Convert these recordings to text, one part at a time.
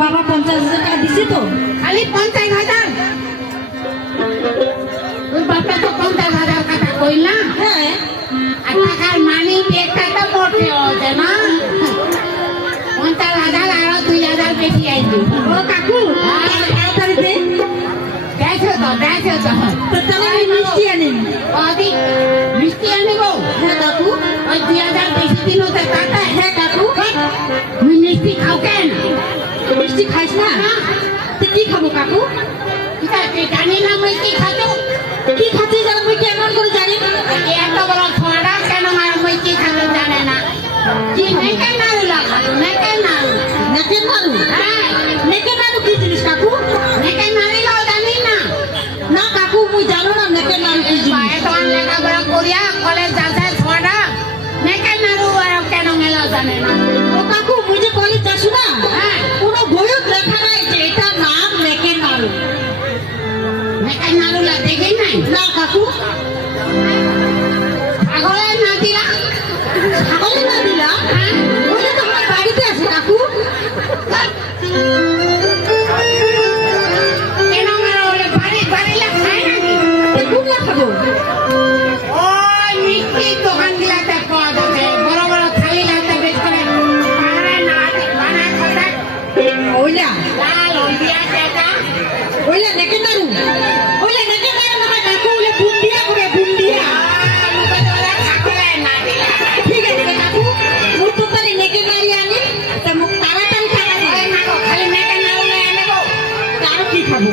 বাবা পঞ্চাশ হাজার টাকা দিছি তো। খালি পঞ্চাশ হাজার বাপটা তো পঞ্চাশ হাজার কথা কইলাম হ্যাঁ। আর টাকার মানি একটা তো বটে হচ্ছে না। পঞ্চাশ হাজার আরও দুই হাজার বেশি আইছে ও কাকু তাড়াতাড়ি দে। দেখো তো দেখো তো মিষ্টি আনি গো। হ্যাঁ কাকু। ওই দুই হাজার বেশি দিন হতে তাতা হ্যাঁ কাকু। হ্যাঁ, মুই মিষ্টি খাও কেন? মিষ্টি খাইস না? তুই কি খাব কাকু? জানি না মুই কি খাতো কি খাতে যাব কেমন করে জানি? জানে না। ও কাকু ওই যে কলেজ যাস না হ্যাঁ। কোনো বইও লেখা নাই যে এটা নাম মেকে নাড়ু। মেকে নাড়ু না দেখেই নাই? না কাকু। ছাগলের না দিলা? ছাগলের না দিলা? হ্যাঁ। ওই তোমার বাড়িতে আছে কাকু। আরও কি খাব?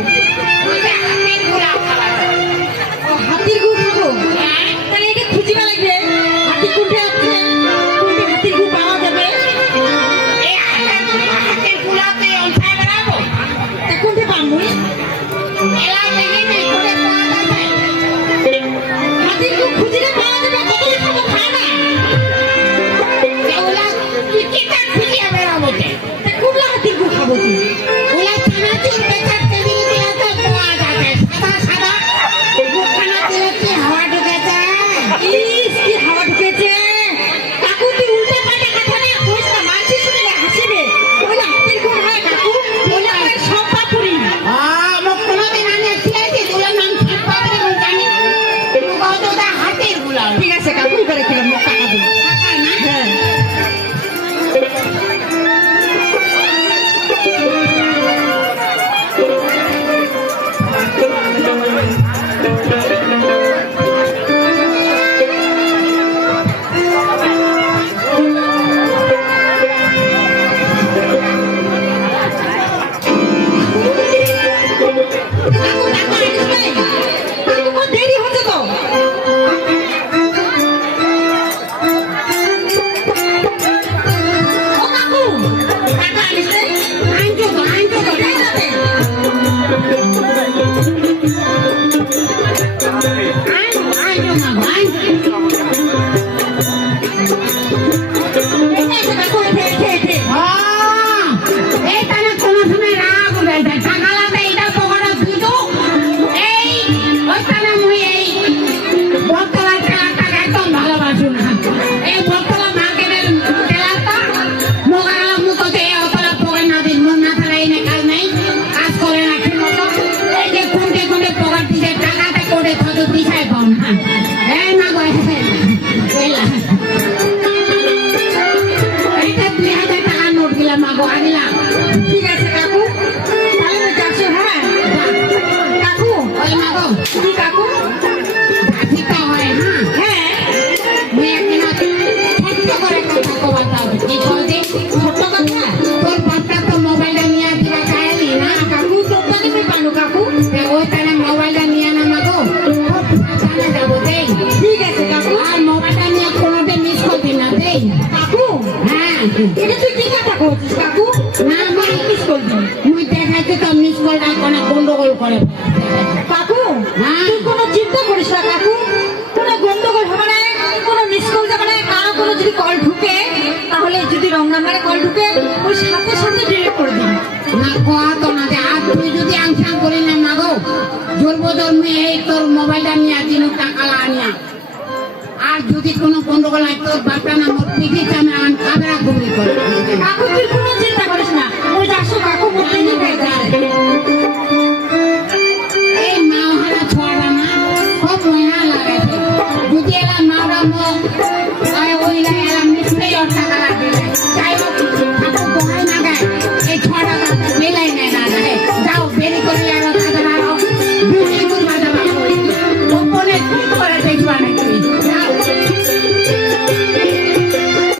Ay, ay, no, mamá. গন্ডগোল করে কাকু তুই কোনো চিন্তা করিস না কাকু। কোনো গন্ডগোল হবে কোনো মিস কল যাবে কোনো যদি কল ঢুকে তাহলে যদি রং নাম্বারে কল ঢুকে ওর সাথে সাথে কোনো গন্ডগোল নাই তোর বাপটা না মোট পিঠে চামড়া আবার গুলি করে।